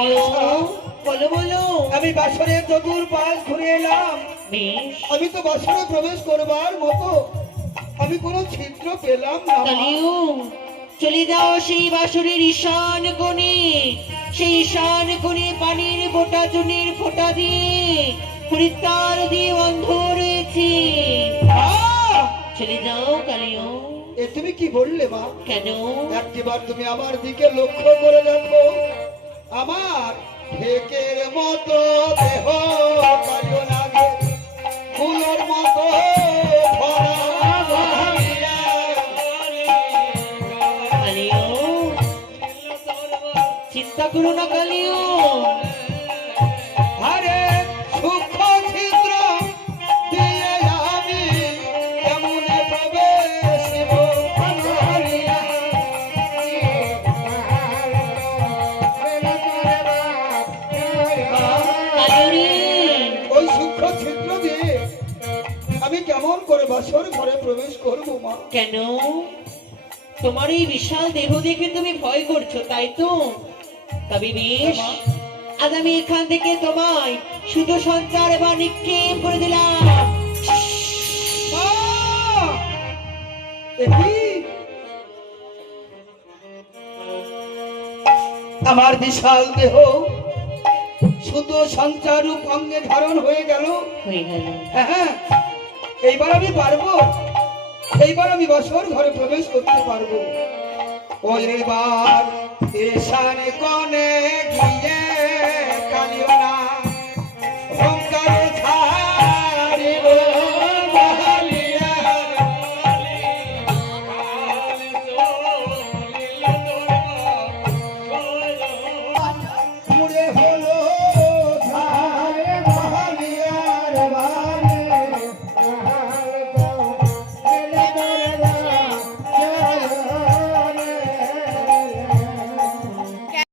বলো বলো আমি বাসরে চতুর পাশ ঘুরে এলাম। আমি তো বাসরে প্রবেশ করবার মতো। আমি কোনো ছিদ্র পেলাম চলে যাও সেই বাসরের ঈশান কোণে। সেই ঈশান কোণে পানির গোটা জনের ফোটা দিয়ে পরিত্রার দিয়ে অন্ধ রয়েছে। চলে যাও কালিও তুমি কি বললে মা? কেন? একবার তুমি আমার দিকে লক্ষ্য করে দেখো। ঢেকের মতো দেহ ফুলের মতো। চিন্তা করো না কালিউ আমি কেমন করে বাসর ঘরে প্রবেশ করব মা? কেন? তোমার এই বিশাল দেহ দেখে তুমি ভয় করছ তাই তো? তবে বেশ আজ আমি এখান থেকে তোমায় শুধু সঞ্চার বা নিক্ষেপ করে দিলাম? আমার বিশাল দেহ শুধু সঞ্চারূপ অঙ্গে ধারণ হয়ে গেল। হয়ে গেল। হ্যাঁ হ্যাঁ। এইবার আমি পারব। এইবার আমি বছর ঘরে প্রবেশ করতে পারব। ওই এবার এসা